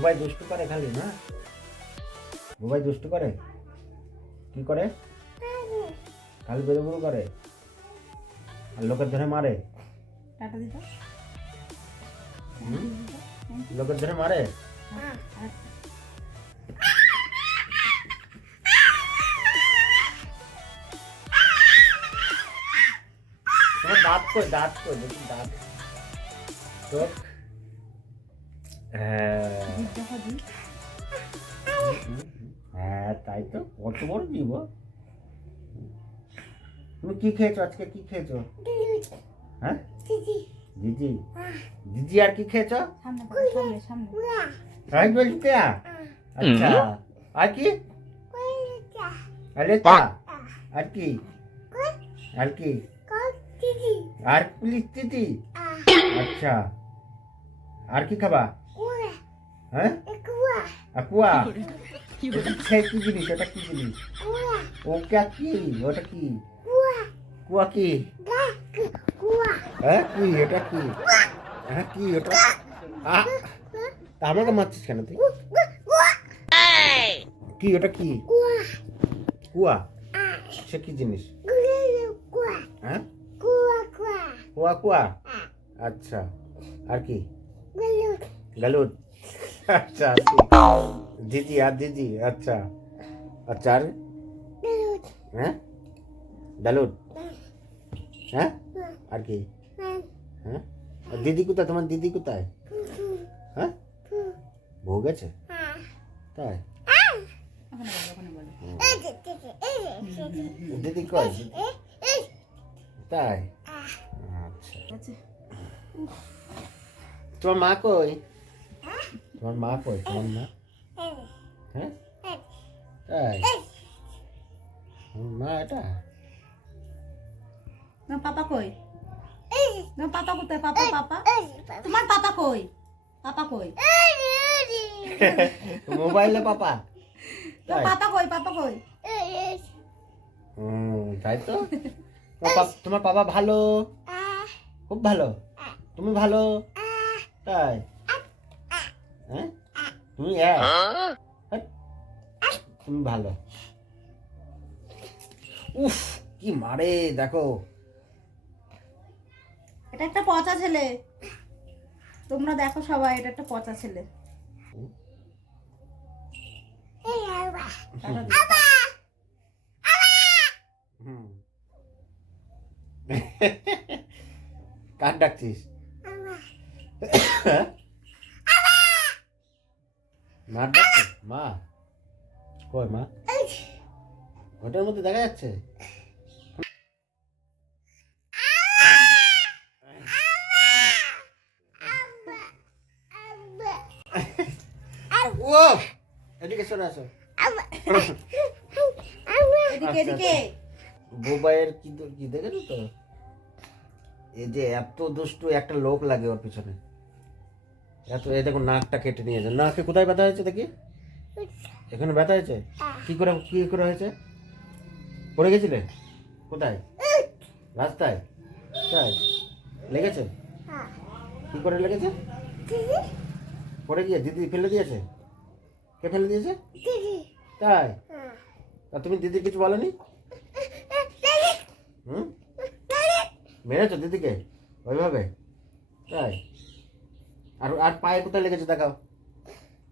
বুবাই দুষ্টু করে খালি না? বুবাই দুষ্টু করে? কি করে? খালি বেরোবুরু করে আর লোকের ধরে মারে। টাটা দিত লোকের ধরে মারে। তোমার দাঁত কই? দাঁত কই? দেখি দাঁত। চোখ। হ্যাঁ তাই তো, কত বড় জীব। তুমি কি খেয়েছো আজকে? কি খেয়েছো? হ্যাঁ দিদি। দিদি আর কি খেয়েছো? রাইট বলতে? আচ্ছা আর কি? আরে আর কি? আর কি? আর প্লিজ দিদি। আচ্ছা আর কি খাবা? হ্যাঁ কুয়া। সেই কি জিনিস? ওটা কি জিনিস? ও क्या কি? ওটা কি? কুয়া কি? হ্যাঁ কি এটা কি? হ্যাঁ কি ওটা? তা আমাকে মারছিস কেন তুই? কি ওটা কি? কুয়া। সে কি জিনিস? হ্যাঁ কুয়া কুয়া। আচ্ছা আর কি? গালুদ। আচ্ছা আর কি? দিদি আর দিদি। আচ্ছা আচ্ছা আর? হ্যাঁ গালুদ। হ্যাঁ আর কি? হ্যাঁ দিদি কোথায়? তোমার দিদি কোথায়? হ্যাঁ বউ গেছে তাই? দিদি কই? তাই? আচ্ছা তোমার মা কই? তোমার মা কই? তোমার মা? হ্যাঁ তাই? মা এটা? পাপা কই? পাপা কোথায়? পাপা পাপা তোমার পাপা কই? পাপা কই? মোবাইলে পাপা? পাপা কই? পাপা কই? তাই তো। তোমার পাপা ভালো, খুব ভালো। তুমি ভালো তাই? হ্যাঁ তুমি তুমি ভালো। উফ কি মারে দেখো। এটা একটা পচা ছেলে, তোমরা দেখো সবাই, এটা একটা পচা ছেলে। কার ডাকছিস? মা ডাকছিস? মা কই? মা ওটার মধ্যে দেখা যাচ্ছে। ও এদিকে সরে আসো। এদিকে বুবাইয়ের কি কি দেখেছো তো? এই যে এত দুষ্টু একটা লোক লাগে ওর পিছনে। এত এই দেখো নাকটা কেটে নিয়েছে। নাকে কোথায় ব্যথা হয়েছে দেখি? এখানে ব্যথা হয়েছে? কি করে হয়েছে? পড়ে গেছিলে? কোথায়? রাস্তায়? তাই লেগেছে? কি করে লেগেছে? পড়ে গিয়ে দিদি ফেলে দিয়েছে? কে ফেলে দিয়েছে? তাই? তা তুমি দিদি কিছু বলনি? মেরেছো দিদিকে ওইভাবে? তাই? আর আর পায়ে কোথায় লেগেছে দেখাও?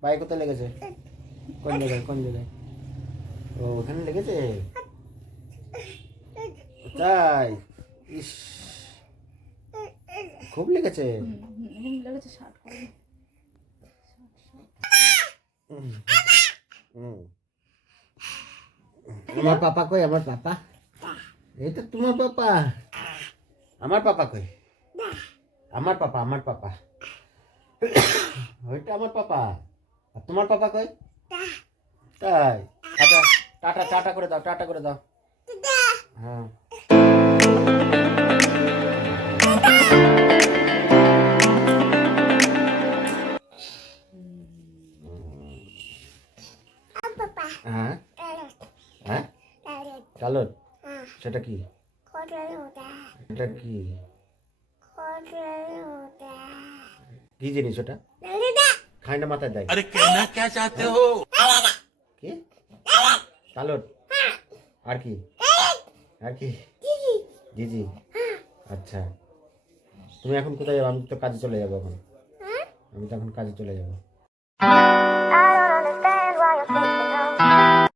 পায়ে কোথায় লেগেছে? কোন জায়গায়? কোন জায়গায়? ও ওখানে লেগেছে? তাই? ইস খুব লেগেছে। আমার পাপা কই? আমার পাপা? এই তো তোমার পাপা। আমার পাপা কই? আমার পাপা, আমার পাপা। ওইটা আমার পাপা। আর তোমার পাপা কই? তাই? আচ্ছা টাটা টাটা করে দাও, টাটা করে দাও। হ্যাঁ হ্যাঁ হ্যাঁ কালো সেটা কি? এটা কি কি জিনিস ওটা? খায় না মাথায় দেয় अरे कहना क्या चाहते हो? কি কালট আর কি আর কি জিজি আচ্ছা তুমি এখন কোথায় যাবো আমি তো কাজে চলে যাবো এখন আমি তো এখন কাজে চলে যাবো